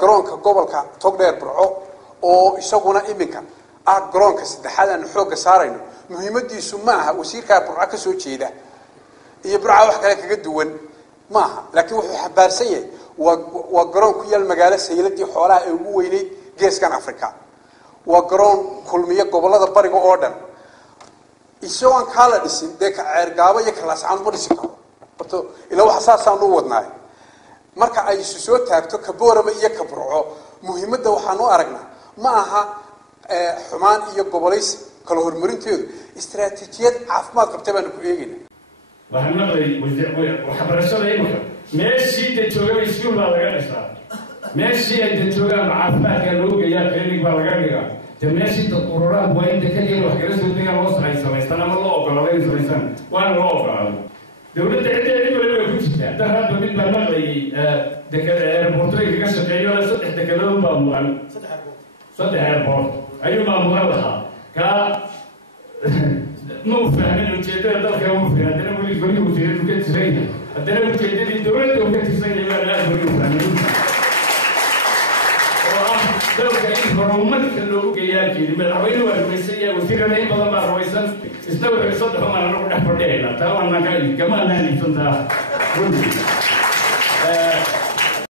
garoonka gobolka Togdheer Burco oo isaguna iminka garoonka saddexaad aan xoog saarayno muhiimadiisu ma aha wasiirka Burco ka soo jeeda iyo Burco wax kale kaga duwan ma aha laakiin wuxuu xabaarsan yahay waa garoon ku yaal magaalo sayladii xoolaha ee ugu weyneyd geeskan Afrika waa garoon kulmiye gobolada bariga oo dhan isoo kala dhisin deeka ceergaabo iyo kalaas aan badhisin karo horto ila wax asaasaan u wadnaay marka ay soo taagto kaboorama iyo Burco muhiimada waxaan u aragnaa ma aha xumaan iyo goboleys kala hormarinteedu istiraatiijiyad caafimaad qabtay baan ku eegayna waxaan maqlay waxbarashada imika meeshii dadweynaha iskuul baa laga dhistaa meeshii ay dadweynaha caafimaadka loo geeyaa clinic baa laga dhigaa meeshii ururada waa inta kaliya wax kala soo deegaan loo samaysan ama loo ogolaaday samaysan waana loo ogolaaday dawladda ciidadeedu waliba ku jirtaa darada mid baa maqlay dekada airportooyinka ka shaqeeyo saddex dekedood baa mudan saddex airport ayuu baa mudan lahaa ka ما فهمنا الجدال ده كان مفهوم عندنا ولي كل وزير وكذا زينا عندنا الجدال الدولة وكذا زينا لا ولي فهمنا لو كان برامج كله جيال كذي من أول والمسيا وزير ما يبغى ما رويسان استوى يصدق ما نروح نحفر لنا ترى أنا كمان كمان نحن